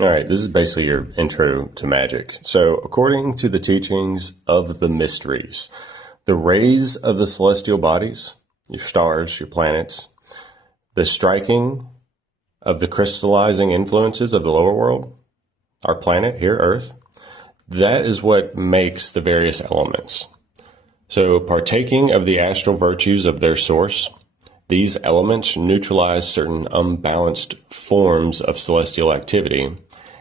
All right, this is basically your intro to magic. So, according to the teachings of the mysteries, the rays of the celestial bodies, your stars, your planets, the striking of the crystallizing influences of the lower world, our planet here, Earth, that is what makes the various elements. So, partaking of the astral virtues of their source, these elements neutralize certain unbalanced forms of celestial activity,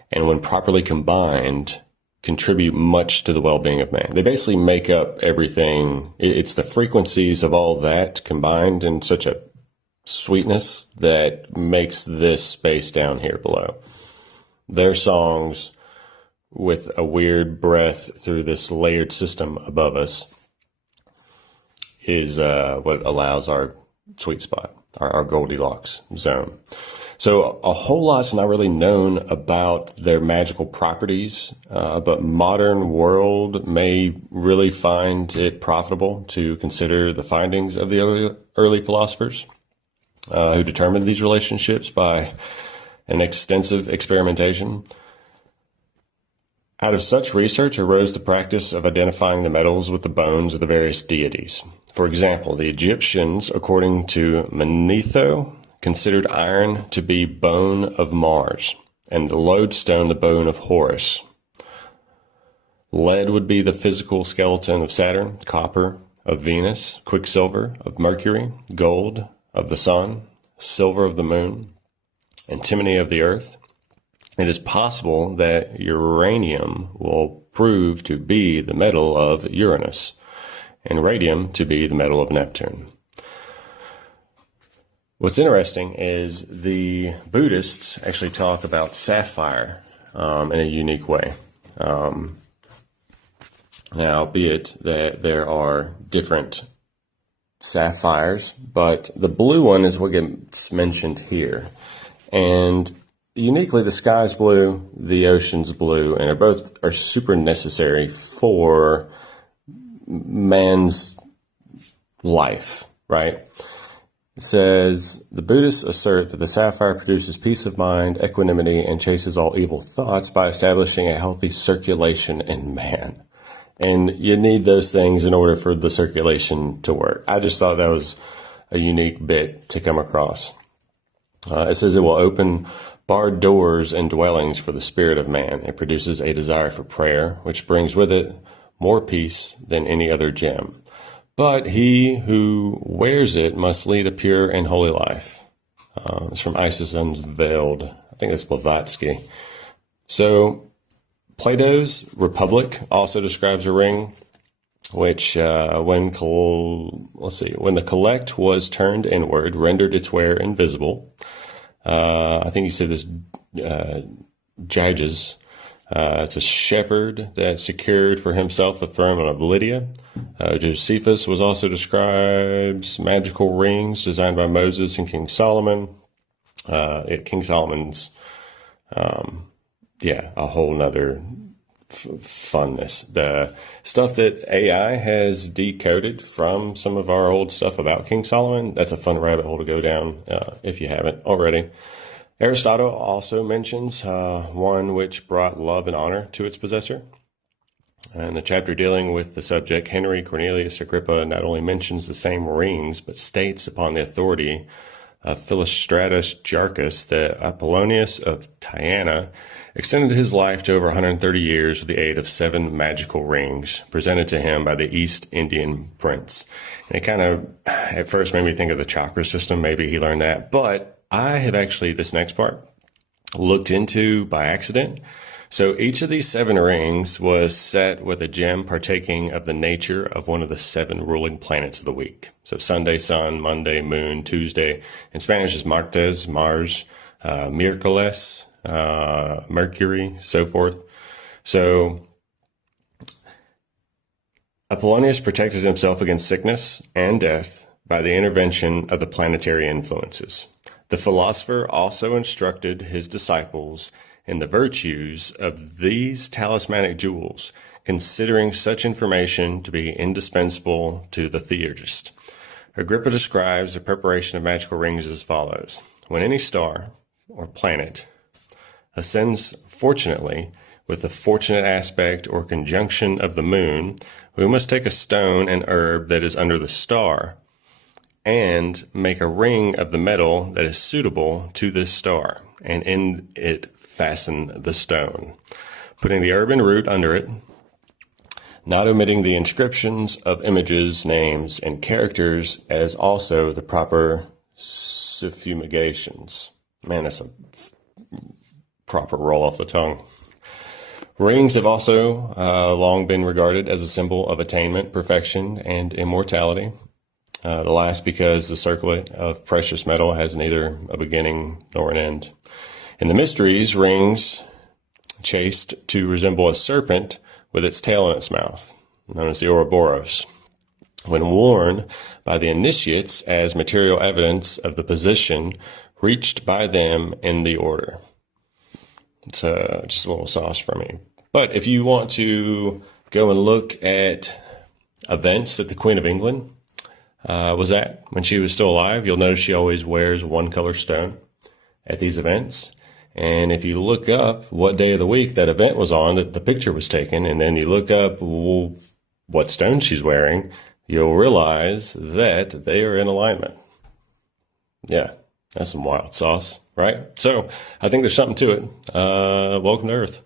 and when properly combined, contribute much to the well-being of man. They basically make up everything. It's the frequencies of all that combined in such a sweetness that makes this space down here below. Their songs with a weird breath through this layered system above us is what allows our sweet spot, our Goldilocks zone. So a whole lot's not really known about their magical properties, but modern world may really find it profitable to consider the findings of the early philosophers who determined these relationships by an extensive experimentation. Out of such research arose the practice of identifying the metals with the bones of the various deities. For example, the Egyptians, according to Manetho, considered iron to be bone of Mars, and the lodestone the bone of Horus. Lead would be the physical skeleton of Saturn, copper of Venus, quicksilver of Mercury, gold of the sun, silver of the moon, antimony of the earth. It is possible that uranium will prove to be the metal of Uranus, and radium to be the metal of Neptune. What's interesting is the Buddhists actually talk about sapphire in a unique way. Now, be it that there are different sapphires, but the blue one is what gets mentioned here. And uniquely, the sky's blue, the ocean's blue, and both are super necessary for man's life, right? It says, the Buddhists assert that the sapphire produces peace of mind, equanimity, and chases all evil thoughts by establishing a healthy circulation in man. And you need those things in order for the circulation to work. I just thought that was a unique bit to come across. It says it will open barred doors and dwellings for the spirit of man. It produces a desire for prayer, which brings with it more peace than any other gem. But he who wears it must lead a pure and holy life. It's from Isis Unveiled. I think that's Blavatsky. So Plato's Republic also describes a ring, which when the collect was turned inward, rendered its wearer invisible. I think he said this Gyges. It's a shepherd that secured for himself the throne of Lydia. Josephus was also describes magical rings designed by Moses and King Solomon. King Solomon's, a whole nother funness. The stuff that AI has decoded from some of our old stuff about King Solomon, that's a fun rabbit hole to go down if you haven't already. Aristotle also mentions one which brought love and honor to its possessor. And the chapter dealing with the subject, Henry Cornelius Agrippa not only mentions the same rings, but states upon the authority of Philostratus Jarcus that Apollonius of Tyana extended his life to over 130 years with the aid of 7 magical rings presented to him by the East Indian prince. And it kind of at first made me think of the chakra system. Maybe he learned that, but I have actually, this next part, looked into by accident. So each of these 7 rings was set with a gem partaking of the nature of one of the 7 ruling planets of the week. So Sunday, Sun; Monday, Moon; Tuesday, in Spanish is Martes, Mars; Miércoles, Mercury, so forth. So Apollonius protected himself against sickness and death by the intervention of the planetary influences. The philosopher also instructed his disciples in the virtues of these talismanic jewels, considering such information to be indispensable to the theurgist. Agrippa describes the preparation of magical rings as follows. When any star or planet ascends fortunately with the fortunate aspect or conjunction of the moon, we must take a stone and herb that is under the star, and make a ring of the metal that is suitable to this star, and in it fasten the stone, putting the herb and root under it, not omitting the inscriptions of images, names, and characters, as also the proper suffumigations. Man, that's a proper roll off the tongue. Rings have also long been regarded as a symbol of attainment, perfection, and immortality. The last because the circlet of precious metal has neither a beginning nor an end. In the mysteries, rings chased to resemble a serpent with its tail in its mouth, known as the Ouroboros, when worn by the initiates as material evidence of the position reached by them in the order. It's just a little sauce for me. But if you want to go and look at events that the Queen of England was at when she was still alive, you'll notice she always wears one color stone at these events. And if you look up what day of the week that event was on, that the picture was taken, and then you look up what stone she's wearing, you'll realize that they are in alignment. Yeah, that's some wild sauce, right? So I think there's something to it. Welcome to Earth.